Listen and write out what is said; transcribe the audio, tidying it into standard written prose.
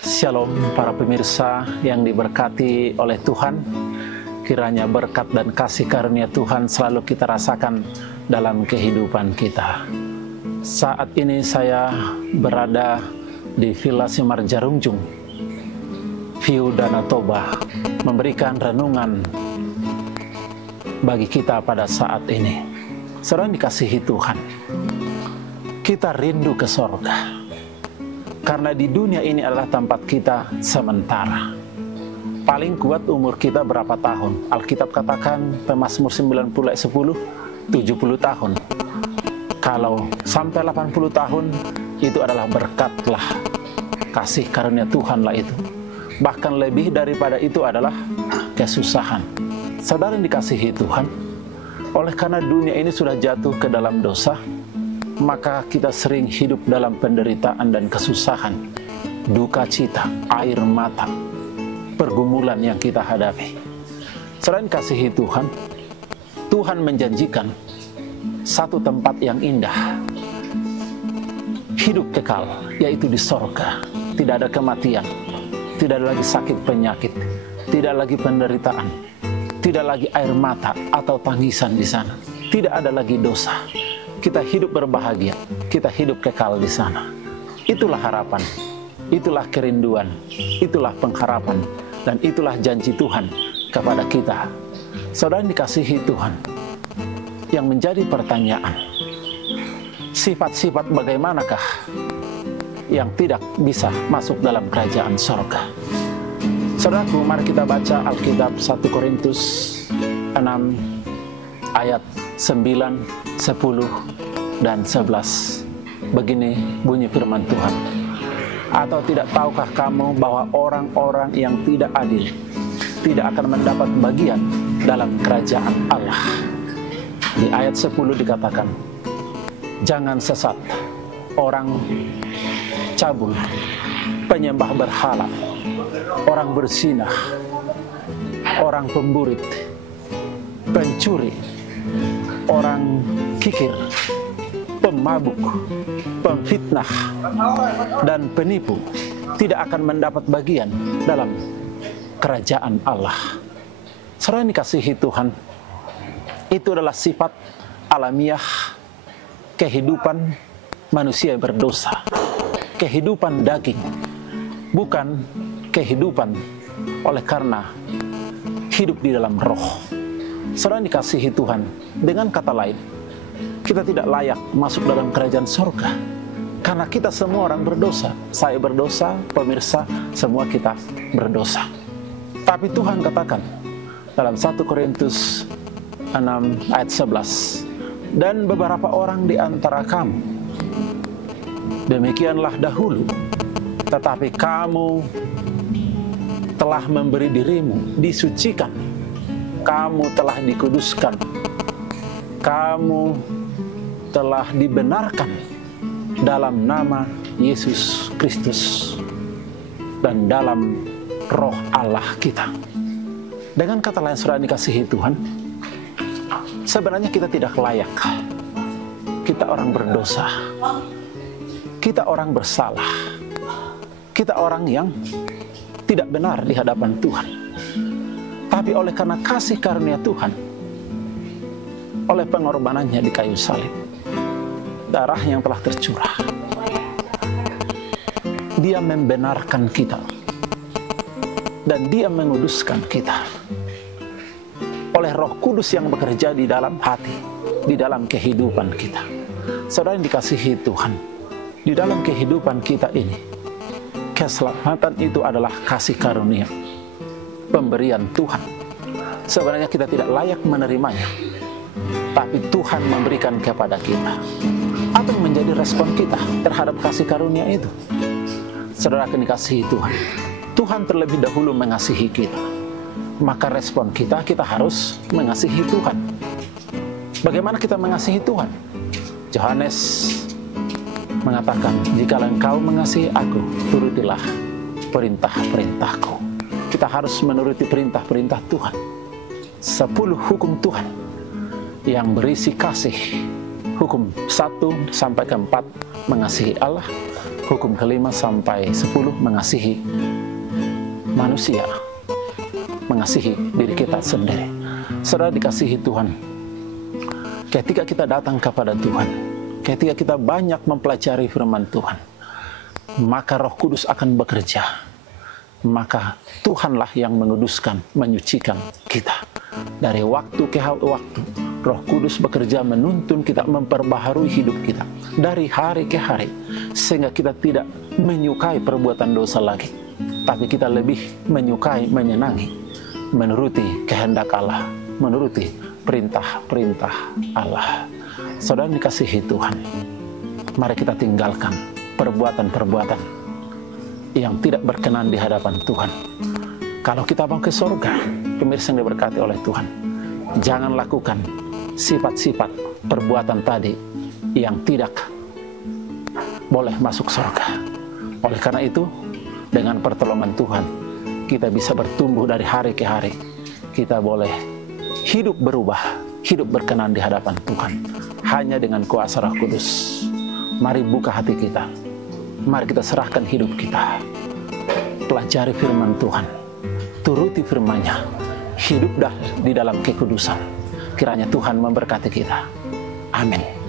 Shalom para pemirsa yang diberkati oleh Tuhan. Kiranya berkat dan kasih karunia Tuhan selalu kita rasakan dalam kehidupan kita. Saat ini saya berada di Villa Simarjarungjung, View Danau Toba, memberikan renungan bagi kita pada saat ini. Saudara dikasihi Tuhan, kita rindu ke sorga. Karena di dunia ini adalah tempat kita sementara. Paling kuat umur kita berapa tahun? Alkitab katakan Pemazmur 90 ayat 10, 70 tahun. Kalau sampai 80 tahun, itu adalah berkatlah, kasih karunia Tuhanlah itu. Bahkan lebih daripada itu adalah kesusahan. Saudara yang dikasihi Tuhan, oleh karena dunia ini sudah jatuh ke dalam dosa, maka kita sering hidup dalam penderitaan dan kesusahan, duka cita, air mata, pergumulan yang kita hadapi. Selain kasihi Tuhan, Tuhan menjanjikan satu tempat yang indah, hidup kekal, yaitu di sorga. Tidak ada kematian, tidak ada lagi sakit penyakit, tidak lagi penderitaan, tidak lagi air mata atau tangisan di sana, tidak ada lagi dosa. Kita hidup berbahagia, kita hidup kekal di sana. Itulah harapan, itulah kerinduan, itulah pengharapan, dan itulah janji Tuhan kepada kita. Saudara dikasihi Tuhan, yang menjadi pertanyaan, sifat-sifat bagaimanakah yang tidak bisa masuk dalam kerajaan sorga? Saudaraku, mari kita baca Alkitab 1 Korintus 6 ayat 9, 10, dan 11. Begini bunyi firman Tuhan. Atau tidak tahukah kamu bahwa orang-orang yang tidak adil tidak akan mendapat bagian dalam kerajaan Allah? Di ayat 10 dikatakan, jangan sesat orang cabul, penyembah berhala, orang berzinah, orang pemburit, pencuri, orang kikir, pemabuk, pemfitnah, dan penipu tidak akan mendapat bagian dalam kerajaan Allah. Saudara yang dikasihi Tuhan, itu adalah sifat alamiah kehidupan manusia yang berdosa, kehidupan daging, bukan kehidupan oleh karena hidup di dalam roh. Saudara yang dikasihi Tuhan, dengan kata lain, kita tidak layak masuk dalam kerajaan surga. Karena kita semua orang berdosa. Saya berdosa, pemirsa, semua kita berdosa. Tapi Tuhan katakan dalam 1 Korintus 6 ayat 11, dan beberapa orang di antara kamu, demikianlah dahulu, tetapi kamu telah memberi dirimu disucikan, kamu telah dikuduskan, kamu telah dibenarkan dalam nama Yesus Kristus dan dalam roh Allah kita. Dengan kata lain, saudara dikasihi Tuhan, sebenarnya kita tidak layak. Kita orang berdosa, kita orang bersalah, kita orang yang tidak benar di hadapan Tuhan. Tapi oleh karena kasih karunia Tuhan, oleh pengorbanannya di kayu salib, darah yang telah tercurah, Dia membenarkan kita dan Dia menguduskan kita oleh Roh Kudus yang bekerja di dalam hati, di dalam kehidupan kita. Saudara yang dikasihi Tuhan, di dalam kehidupan kita ini, keselamatan itu adalah kasih karunia, pemberian Tuhan. Sebenarnya kita tidak layak menerimanya, tapi Tuhan memberikan kepada kita. Apa yang menjadi respon kita terhadap kasih karunia itu? Saudara yang dikasihi Tuhan, Tuhan terlebih dahulu mengasihi kita. Maka respon kita, kita harus mengasihi Tuhan. Bagaimana kita mengasihi Tuhan? Yohanes mengatakan, jikalau engkau mengasihi aku, turutilah perintah-perintahku. Kita harus menuruti perintah-perintah Tuhan. 10 hukum Tuhan yang berisi kasih. Hukum 1 sampai ke 4, mengasihi Allah. Hukum kelima sampai 10, mengasihi manusia, mengasihi diri kita sendiri. Saudara dikasihi Tuhan, ketika kita datang kepada Tuhan, ketika kita banyak mempelajari firman Tuhan, maka Roh Kudus akan bekerja. Maka Tuhanlah yang menguduskan, menyucikan kita. Dari waktu ke waktu, Roh Kudus bekerja menuntun kita, memperbaharui hidup kita dari hari ke hari, sehingga kita tidak menyukai perbuatan dosa lagi, tapi kita lebih menyukai, menyenangi, menuruti kehendak Allah, menuruti perintah-perintah Allah. Saudara dikasihi Tuhan, mari kita tinggalkan perbuatan-perbuatan yang tidak berkenan di hadapan Tuhan. Kalau kita mau ke surga, pemirsa yang diberkati oleh Tuhan, jangan lakukan sifat-sifat perbuatan tadi yang tidak boleh masuk surga. Oleh karena itu, dengan pertolongan Tuhan, kita bisa bertumbuh dari hari ke hari. Kita boleh hidup berubah, hidup berkenan di hadapan Tuhan, hanya dengan kuasa Roh Kudus. Mari buka hati kita. Mari kita serahkan hidup kita. Pelajari firman Tuhan. Turuti firman-Nya. Hidup dah di dalam kekudusan. Kiranya Tuhan memberkati kita. Amin.